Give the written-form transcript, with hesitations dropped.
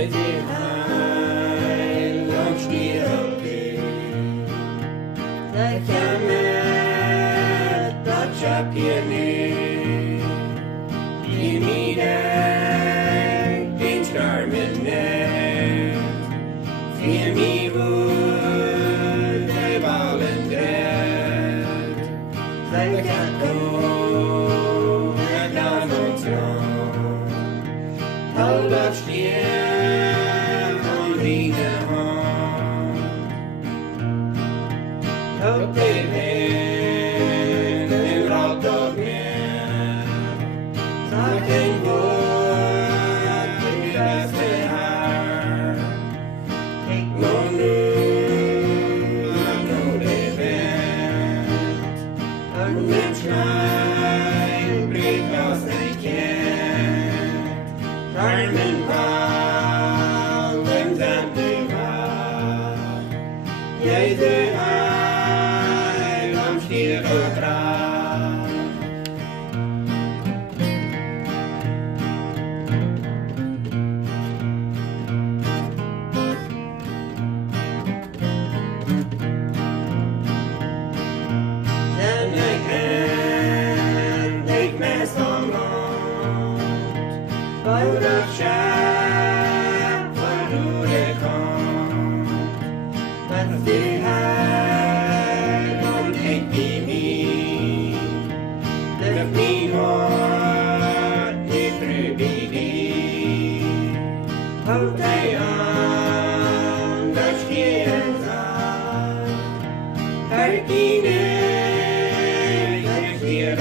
Jij heil langs die route. Dat je met dat chapje nu. Je niet in stormen net. Vier me woed de ballen dread. Dat je kom en dan ontroon. Al dat stier van die de hand. Op de wind en rot op meer. Zag geen woord in je beste haar. Ik moet nu aan de wind. Een mens schijnt breekt als hij kent. Carmen Paul en Zante Waal. Jij de heiland stier gedraagt. En ik mes omhoog. Wou dat schap waar hoe de komt. Wat die heiland ik bij mij. Lukt niet hoort, ik terug bij die. Houd hij aan, dat schier zaal. Herkine, ik hier